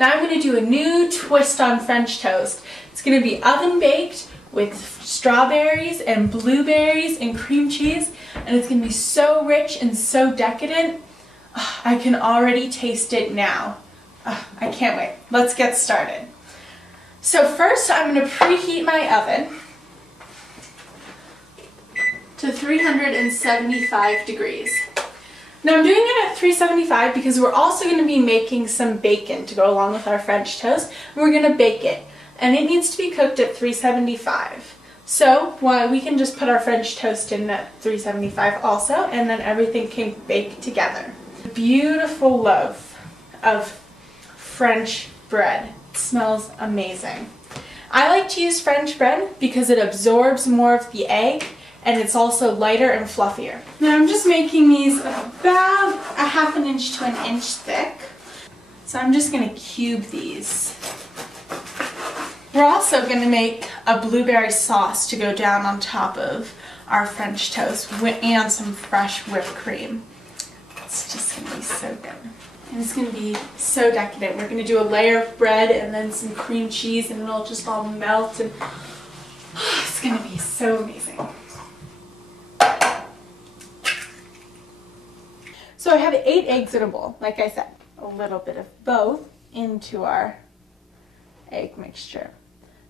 Now I'm going to do a new twist on French toast. It's going to be oven baked with strawberries and blueberries and cream cheese, and it's going to be so rich and so decadent. I can already taste it now. I can't wait. Let's get started. So first I'm going to preheat my oven to 375 degrees. Now I'm doing it at 375 because we're also going to be making some bacon to go along with our French toast. And we're going to bake it. And it needs to be cooked at 375. So we can just put our French toast in at 375 also, and then everything can bake together. Beautiful loaf of French bread. It smells amazing. I like to use French bread because it absorbs more of the egg, and it's also lighter and fluffier. Now I'm just making these about a ½ inch to 1 inch thick. So I'm just going to cube these. We're also going to make a blueberry sauce to go down on top of our French toast and some fresh whipped cream. It's just going to be so good. And it's going to be so decadent. We're going to do a layer of bread and then some cream cheese, and it'll just all melt, and it's going to be so amazing. So I have 8 eggs in a bowl, like I said. A little bit of both into our egg mixture.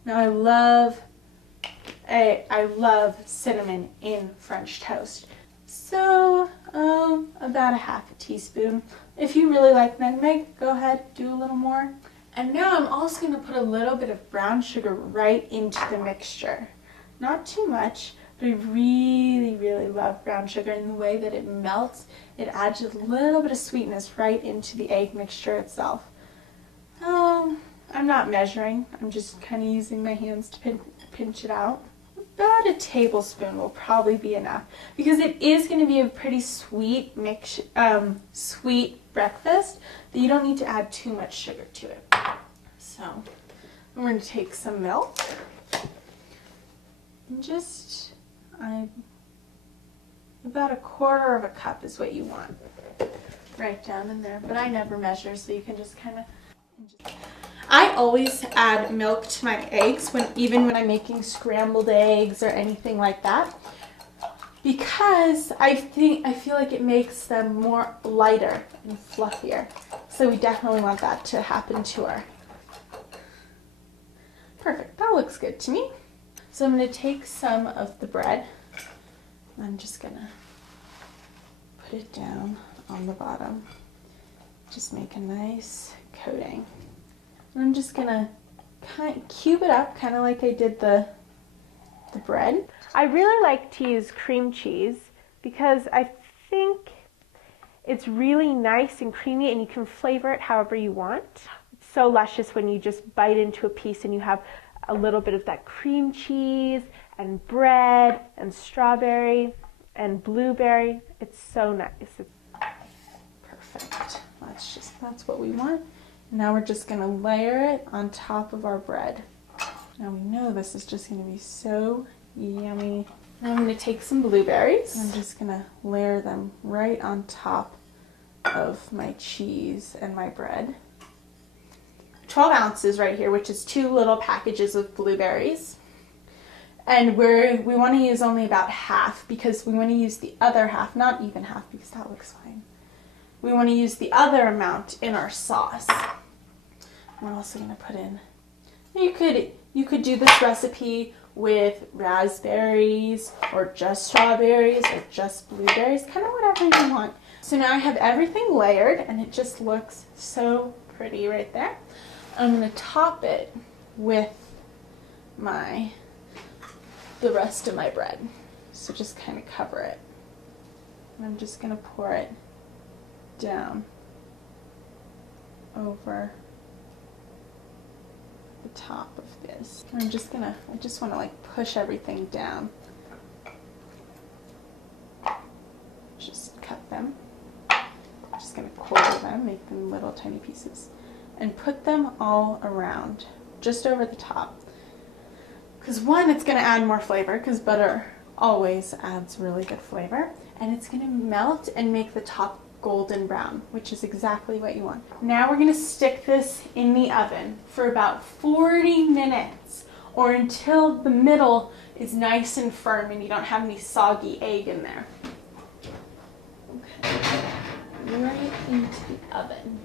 Now I love cinnamon in French toast. So about a ½ teaspoon. If you really like nutmeg, go ahead, do a little more. And now I'm also going to put a little bit of brown sugar right into the mixture. Not too much. But I really, really love brown sugar, and the way that it melts, it adds a little bit of sweetness right into the egg mixture itself. I'm not measuring, I'm just kind of using my hands to pinch it out. About a tablespoon will probably be enough, because it is going to be a pretty sweet sweet breakfast, that you don't need to add too much sugar to it. So I'm going to take some milk and just about 1/4 cup is what you want right down in there, but I never measure, so you can just kind of. I always add milk to my eggs even when I'm making scrambled eggs or anything like that, because I feel like it makes them more lighter and fluffier. So we definitely want that to happen to our. Perfect. That looks good to me. So I'm going to take some of the bread, and I'm just going to put it down on the bottom. Just make a nice coating. And I'm just going to kind of cube it up, kind of like I did the bread. I really like to use cream cheese because I think it's really nice and creamy, and you can flavor it however you want. It's so luscious when you just bite into a piece and you have a little bit of that cream cheese and bread and strawberry and blueberry. It's so nice. It's perfect. That's what we want. Now we're just going to layer it on top of our bread. Now we know this is just going to be so yummy. Now I'm going to take some blueberries. I'm just going to layer them right on top of my cheese and my bread. 12 ounces right here, which is 2 little packages of blueberries. And we want to use only about half, because we want to use the other half, not even half because that looks fine. We want to use the other amount in our sauce. We're also going to put in, you could do this recipe with raspberries or just strawberries or just blueberries, kind of whatever you want. So now I have everything layered, and it just looks so pretty right there. I'm going to top it with the rest of my bread. So just kind of cover it. And I'm just going to pour it down over the top of this. And I just want to like push everything down. Just cut them. I'm just going to quarter them, make them little tiny pieces, and put them all around, just over the top. Because one, it's going to add more flavor, because butter always adds really good flavor, and it's going to melt and make the top golden brown, which is exactly what you want. Now we're gonna stick this in the oven for about 40 minutes or until the middle is nice and firm and you don't have any soggy egg in there. Okay, right into the oven.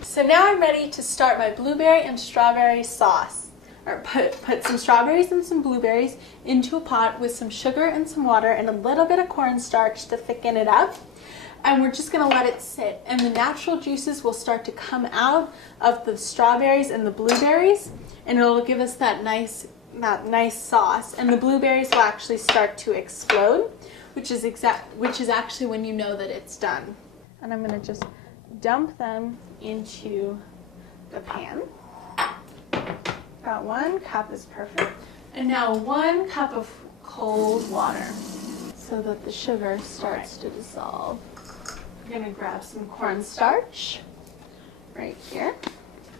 So now I'm ready to start my blueberry and strawberry sauce. Or put some strawberries and some blueberries into a pot with some sugar and some water and a little bit of cornstarch to thicken it up. And we're just going to let it sit. And the natural juices will start to come out of the strawberries and the blueberries. And it'll give us that nice sauce. And the blueberries will actually start to explode, which is actually when you know that it's done. And I'm going to just dump them into the pan. About 1 cup is perfect. And now 1 cup of cold water so that the sugar starts to dissolve. We're going to grab some cornstarch right here.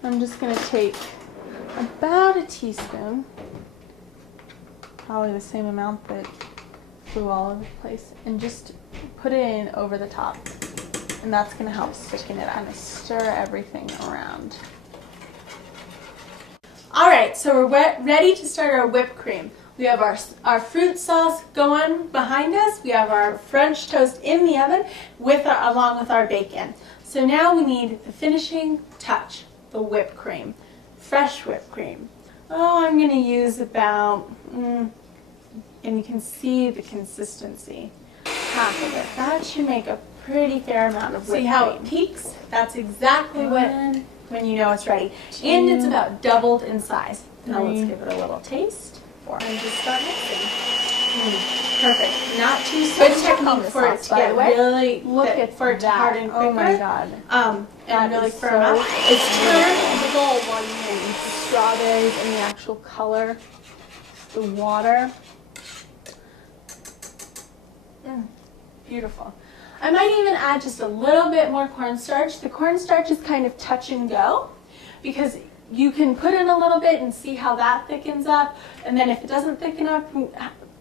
I'm just going to take about a teaspoon, probably the same amount that flew all over the place, and just put it in over the top. And that's going to help thicken it. I'm going to stir everything around. Alright, so we're ready to start our whipped cream. We have our fruit sauce going behind us. We have our French toast in the oven along with our bacon. So now we need the finishing touch, the whipped cream. Fresh whipped cream. Oh, I'm going to use about, and you can see the consistency, half of it. That should make a pretty fair amount of whipped cream. See how it peaks? That's exactly when you know it's ready. And it's about doubled in size. Now let's give it a little taste. And just start mixing. Perfect. Not too good technique for it to get really for it to harden quicker. Oh my god. And really firm up. It's turned the bowl while you use the strawberries and the actual color, the water. Beautiful. I might even add just a little bit more cornstarch. The cornstarch is kind of touch and go because you can put in a little bit and see how that thickens up, and then if it doesn't thicken up,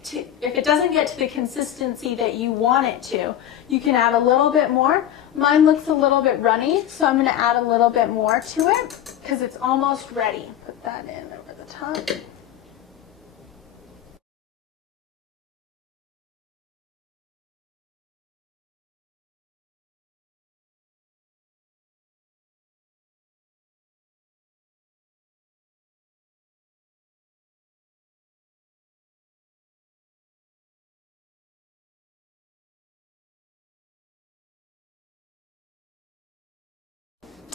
if it doesn't get to the consistency that you want it to, you can add a little bit more. Mine looks a little bit runny, so I'm going to add a little bit more to it because it's almost ready. Put that in over the top.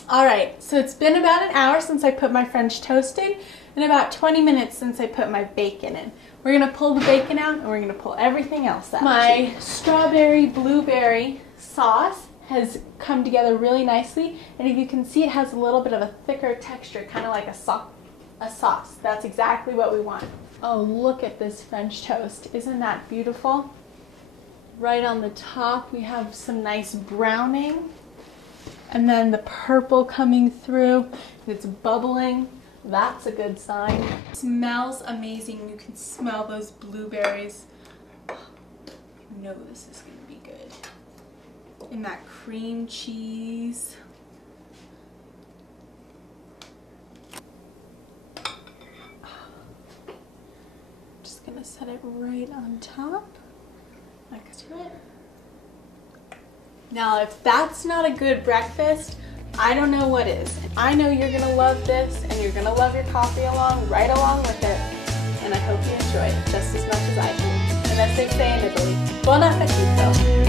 Alright, so it's been about an hour since I put my French toast in and about 20 minutes since I put my bacon in. We're going to pull the bacon out and we're going to pull everything else out. My strawberry blueberry sauce has come together really nicely, and if you can see, it has a little bit of a thicker texture, kind of like a sauce. That's exactly what we want. Oh, look at this French toast. Isn't that beautiful? Right on the top we have some nice browning. And then the purple coming through, it's bubbling. That's a good sign. It smells amazing. You can smell those blueberries. You know this is going to be good. And that cream cheese. Just going to set it right on top next to it. Now, if that's not a good breakfast, I don't know what is. I know you're going to love this, and you're going to love your coffee right along with it. And I hope you enjoy it just as much as I do. And as they say in Italy, buon appetito!